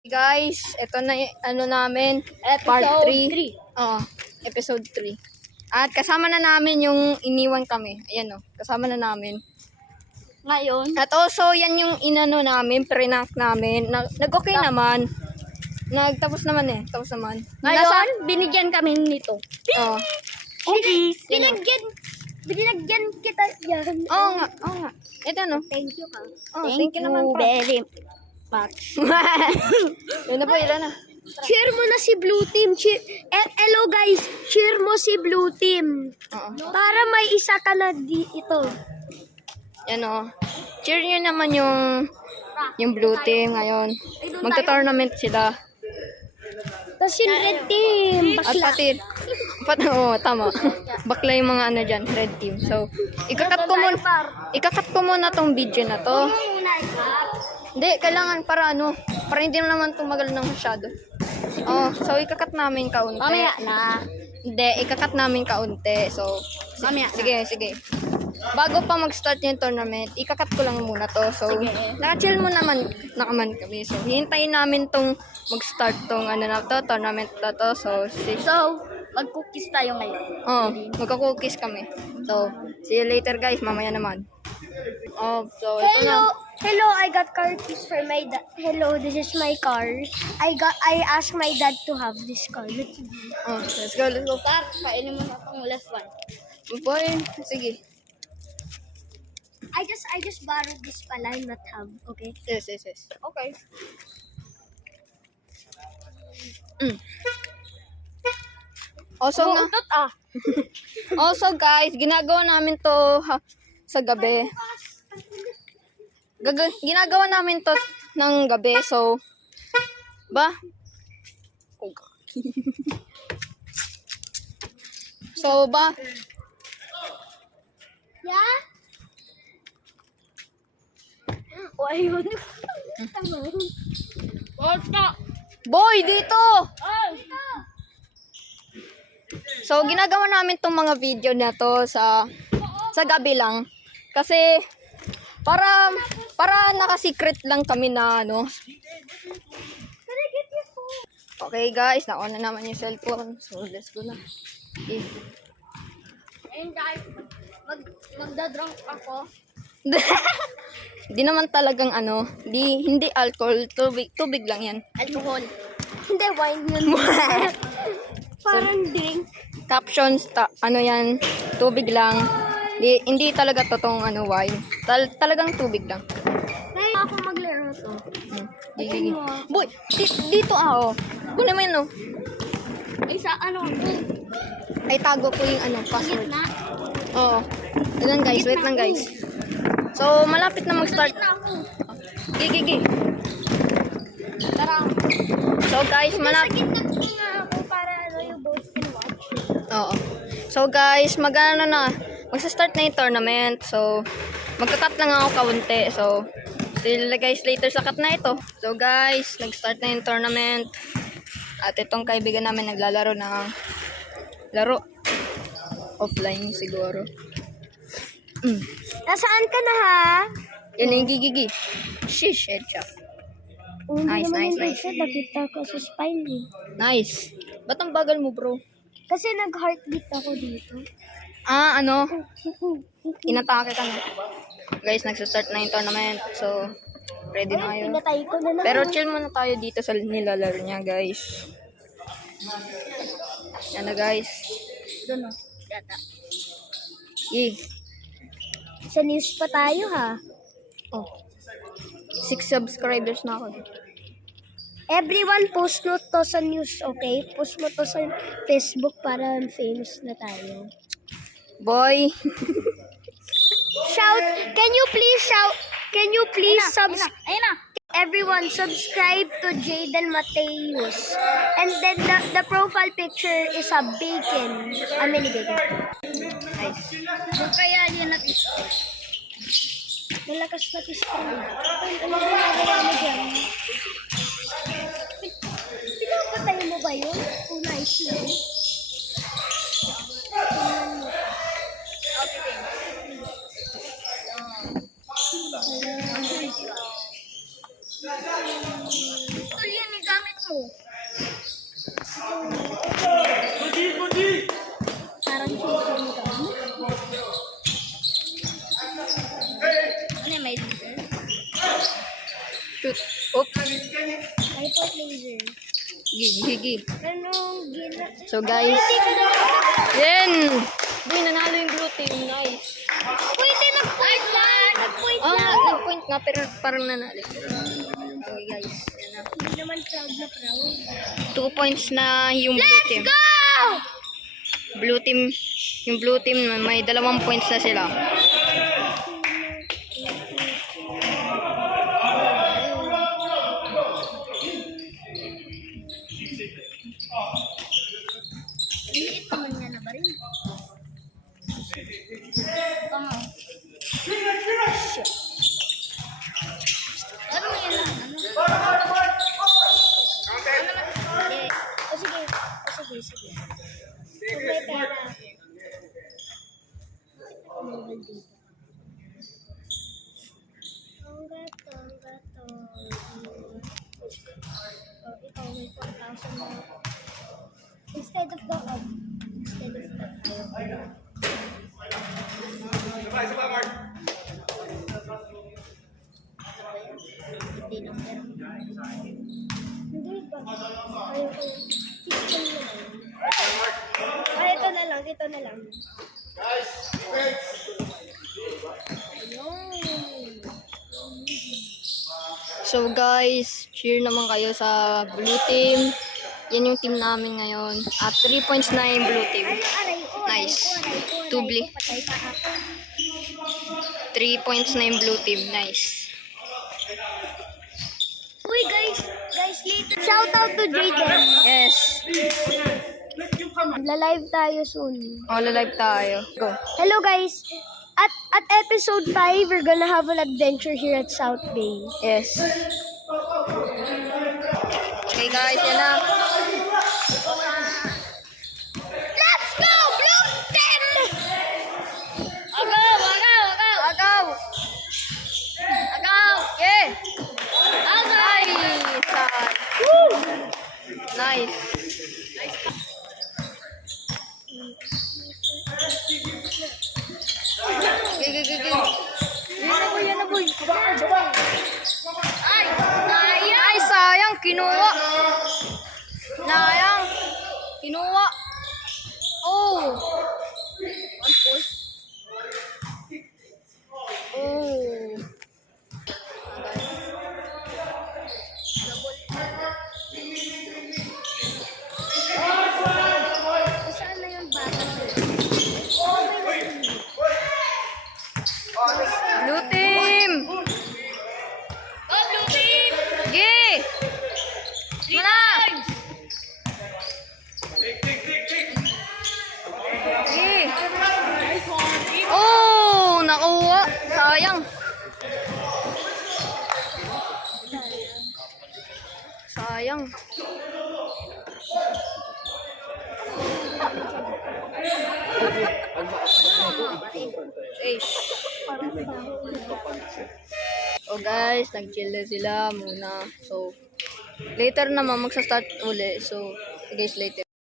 Guys, ito na yung ano namin, part 3. Oo, episode 3. At kasama na namin yung iniwan kami. Ayan o, kasama na namin. Ngayon, At also, yan yung inano namin, prank namin. Nag-okay naman. Tapos naman eh, tapos naman. ngayon, binigyan kami nito. Oo. Cookies. Binigyan kita yan. Oo nga, oo nga. Ito no. Thank you ka. Oh, thank you naman po. very much. Yun na po, ilan na. Cheer mo na si Blue Team. Hello guys, cheer mo si Blue Team. Oo. Para may isa ka na ito. Yan o. Cheer nyo naman yung blue team ngayon. Magta-tournament sila. Tapos yung red team. At pati, oo, tama. Bakla yung mga ano dyan, red team. So, ikakat ko muna tong video na to. Hindi, kailangan para hindi naman tumagal ng masyado. Oh, so ikakat namin kaunti. Mamaya na. Hindi, ikakat namin kaunti. So, Mamaya na. sige. Bago pa mag-start yung tournament, ikakat ko lang muna to. So, naka-chill mo naman kami. So, hihintayin namin tong mag-start tong tournament na to. So, Mag-cookies tayo ngayon. magka-cookies kami. So, see you later guys. Mamaya naman. So, ito na. Hello, I got car keys for my dad. Hello, this is my car. I asked my dad to have this car. Let's go. Par, kainin mo na itong last one. Boy, sige. I just borrowed this pala, not have, okay? Yes. Okay. Also guys, ginagawa namin to sa gabi. Ginagawa namin to ng gabi. So, Yeah? O, ayun. Boy, dito! So, ginagawa namin tong mga video na to sa gabi lang. Kasi, para naka-secret lang kami na Okay guys, nakuha na naman yung cellphone. So, let's go na. Okay. Ayun guys, magdadrunk ako. Di naman talagang hindi alcohol, tubig lang yan. Alcohol. Hindi, wine yun. Parang drink. Captions, yan, tubig lang. Hindi talaga totoong wine. Talagang tubig lang. Kaya ako maglaro to. Gigi. Boy, dito kunin mo yun Ay, sa Ay, tago ko yung password. na. Oo. Wait lang guys. So, malapit na mag-start. Gigi. Tara. So guys, Sakit na ako para you both can watch. Oo. So guys, magsa-start na yung tournament. So, magka-cut lang ako kaunti. So, still guys, later sa cut na ito. So guys, nag-start na yung tournament. At itong kaibigan namin naglalaro ng laro. Offline siguro. Nasaan ka na ha? Yan yung gigi. Shish, headshot. Nice. Nakita ko sa spine eh. Nice. Ba't ang bagal mo, bro? Kasi nag-heartbeat ako dito. Inatake ka na. Guys, nagsa-start na yung tournament. So, ready na kayo. Pinatay ko na lang. Pero chill muna tayo dito sa nilalaro niya, guys. Yan na, guys. Doon o. Yata. Sa news pa tayo ha. 6 subscribers na ako. Everyone post mo to sa news, okay? Post mo to sa Facebook para famous na tayo. Boy. Shout! Can you please everyone subscribe to Jaden Mateus. And then the profile picture is a bacon. A mini bacon. Nice. Kaya yun natin. Malakas na pistol. Ano ginagawa mo dyan? Pinapatay mo ba yun? Oh, nice lang. Pistol yan Parang chicken ito. Ano may laser? Shoot. Oops. May pot laser. Gigi. Anong gina? So guys, yan. Uy, nanalo yung blue team. Nice. Pwede nag-point lang. Nag-point Oh, lang. nag-point nga pero parang nanalo. Okay guys, yan na. Hindi naman proud na proud. 2 points na yung blue team. Go! Blue team, yung blue team may 2 points na sila. Liit naman niya na ba rin? Tama. Ano mo yan lang? Ano? O sige. O sige, sige. Kung may pera. Oh, ikaw may 4,000 na. Instead of the hindi lang pero hindi ba? Ayaw ko. Pistol na lang. Ay, ito na lang. Ito na lang. Ayun. So guys, cheer naman kayo sa blue team. Yan yung team namin ngayon. At 3 points na yung blue team. Aray ko, Nice. aray ko. Tubli. Patay pa ako. 3 points na yung blue team. Nice. Uy, guys, later. Shout out to Jaden. Yes. La-live tayo soon. All alive tayo. Go. Hello, guys. At episode 5, we're gonna have an adventure here at South Bay. Yes. Okay guys, yan na. Let's go, Blue Team! Agaw! Agaw! Agaw! Yeah! Nice! Gigi. Yan na, boy. Ay, sayang! Kinuha! Sayang! Kinuha! Oh! 1 point. Oh! Saan na yung bata? Blue team! Oh, Blue Team! Gi! Mana? Gi! Oh! Nakuha! Sayang! Sayang! Ish. So guys, nag-chill na sila muna. So, later naman magsa-start uli. So, guys, later.